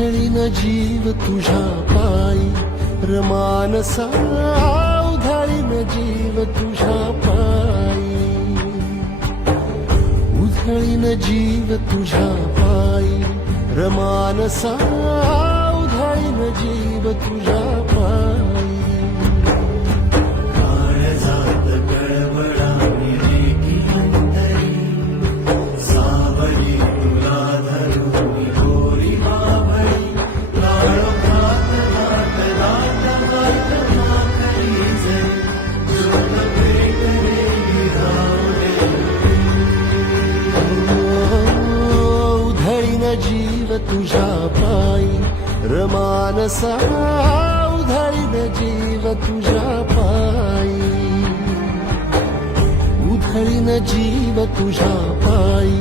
उधळीन जीव तुझ्या पायी रमानसा, उधळीन जीव तुझ्या पायी, उधळीन जीव तुझ्या पायी रमानसा, उधळीन जीव तुझ्या पायी. काळजात कळवळा विवेकी अंतरी, सावली तुला धरून गोरी बाभळी, काळोखात दाट दाट दाट माखली जरी, ज्योत पेटलेली रावले. उधळीन जीव तुझ्या पायी रमानसा, उधळीन जीव तुझ्या पायी, उधळीन जीव तुझ्या पायी